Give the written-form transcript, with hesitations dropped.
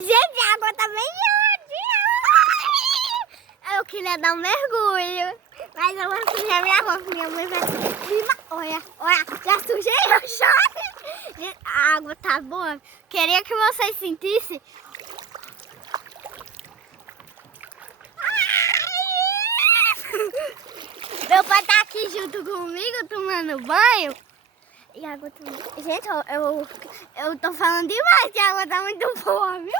Gente, a água tá bem gelada. Eu queria dar um mergulho, mas eu vou sujar minha roupa. Minha mãe vai... Olha, já sujei o chão. Gente, a água tá boa. Queria que vocês sentissem. Meu pai tá aqui junto comigo, tomando banho. E a água tá... Gente, eu tô falando demais que a água tá muito boa, viu?